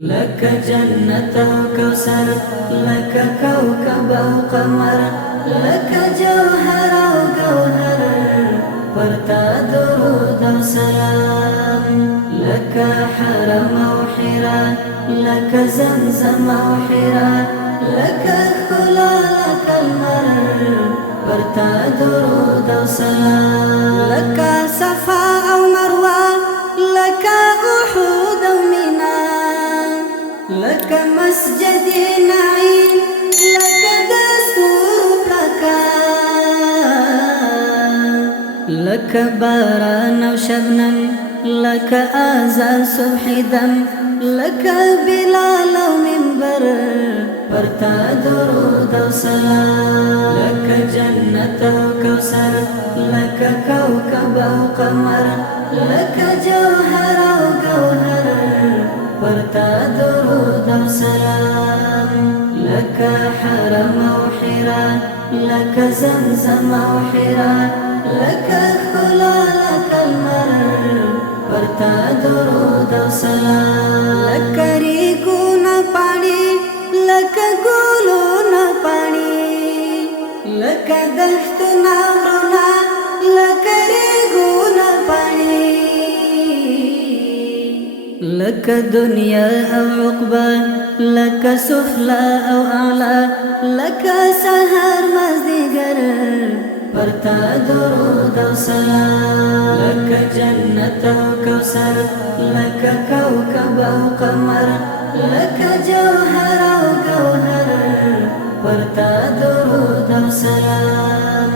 لك جنة وكوثر، لك كوكب وقمر، لك جوهر وجوهر، ورتا درود وسلام. لك حرم وحراء، لك زمزم وحراء، لك خلا لك المر، ورتا درود وسلام. لك صفا ومروة، لك أحد ومنى، لك مسجد نعيم، لك دستور لك باران وشبنم، لك آذان صبح دم، لك بلال ومنبر، ورتا درود وسلام. لك جنة وكوثر، لك كوكب وقمر، لك جوهر وجوهر، ورتا درود وسلام. لك حرم وحراء، لك زمزم وحراء، لك خلا لك المر، ورتا درود وسلام. لك ريقنا پانی، لك ګلونا پانی، لك دښتنا غرونه، لك ريقنا پانی، لك دنيا او عقبة، لك سفلى او اعلى، لك سهر مزدگر، ورتا درود وسلام. لك جنة وكوثر، لك كوكب وقمر، لك جوهر وجوهر، ورتا درود وسلام.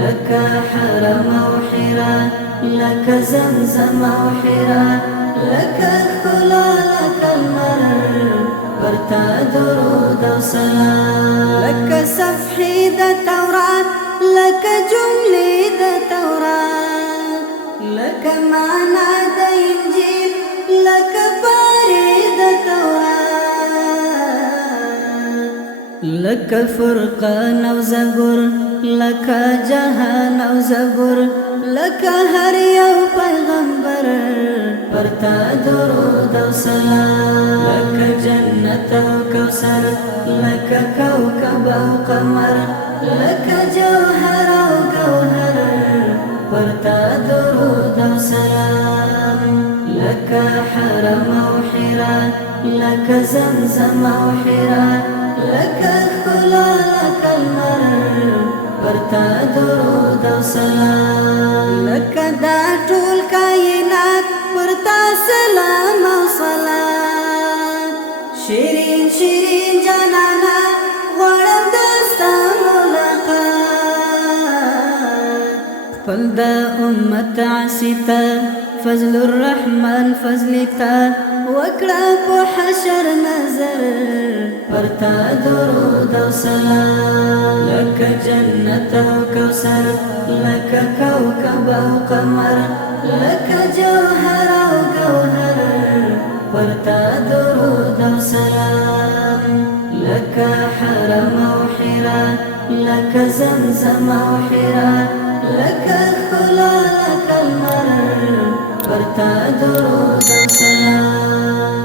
لك حرم وحراء، لك زمزم وحراء، لك خلا لك المر، ورتا درود وسلام. لك صفحي د تورات، لك جملي د تورات، لك معنا د انجيل، لك باري د تورات، لك فرقان او زبور، لك جهان او زبور، لك هر یو پیغمبر، ورتا درود وسلام. لك جنة وكوثر، لك كوكب وقمر، لك جوهر وجوهر، ورتا درود وسلام. لك حرم وحراء، لك زمزم وحراء، لك خلا لك المر، ورتا درود وسلام. لك دا ټول کائنات، ورتا سلام او صلات. شیرین شیرین جانانا، غواړم دستا ملاقات. خپل د امت عصیتا، فضل الرحمن فضلتا، وکړه په حشر نظر، ورتا درود وسلام. لك جنة وكوثر، لك كوكب وقمر، لك جوهر وجوهر، ورتا درود وسلام. لك حرم وحراء، لك زمزم وحراء، لك خلا لك المر، ورتا درود وسلام.